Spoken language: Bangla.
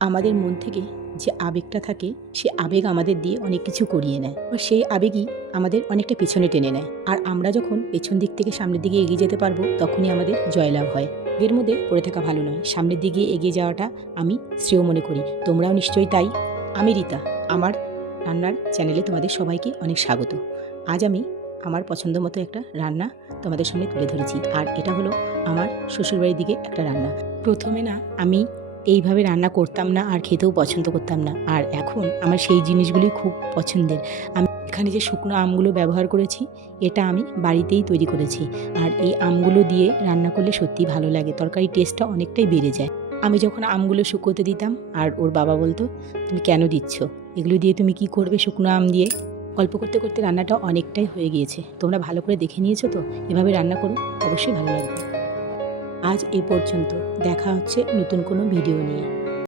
আমাদের মন থেকে যে আবেগটা থাকে সে আবেগ আমাদের দিয়ে অনেক কিছু করিয়ে নেয় আর সেই আবেগই আমাদের অনেকটা পেছনে টেনে নেয়। আর আমরা যখন পেছন দিক থেকে সামনের দিকে এগিয়ে যেতে পারবো তখনই আমাদের জয়লাভ হয়। এর মধ্যে পড়ে থাকা ভালো নয়, সামনের দিকে এগিয়ে যাওয়াটা আমি শ্রেয় মনে করি। তোমরাও নিশ্চয়ই তাই। আমি রীতা, আমার রান্নার চ্যানেলে তোমাদের সবাইকে অনেক স্বাগত। আজ আমি আমার পছন্দ মতো একটা রান্না তোমাদের সামনে তুলে ধরেছি, আর এটা হলো আমার শ্বশুরবাড়ির দিকে একটা রান্না। প্রথমে না আমি এইভাবে রান্না করতাম না আর খেতেও পছন্দ করতাম না, আর এখন আমার সেই জিনিসগুলি খুব পছন্দের। আমি এখানে যে শুকনো আমগুলো ব্যবহার করেছি এটা আমি বাড়িতেই তৈরি করেছি, আর এই আমগুলো দিয়ে রান্না করলে সত্যিই ভালো লাগে, তরকারির টেস্টটা অনেকটাই বেড়ে যায়। আমি যখন আমগুলো শুকোতে দিতাম আর ওর বাবা বলতো, তুমি কেন দিচ্ছ, এগুলো দিয়ে তুমি কি করবে শুকনো আম দিয়ে? গল্প করতে করতে রান্নাটা অনেকটাই হয়ে গিয়েছে। তোমরা ভালো করে দেখে নিয়েছো তো? এভাবে রান্না করো, অবশ্যই ভালো লাগবে। আজ এ পর্যন্ত, দেখা হচ্ছে নতুন কোনো ভিডিও নিয়ে।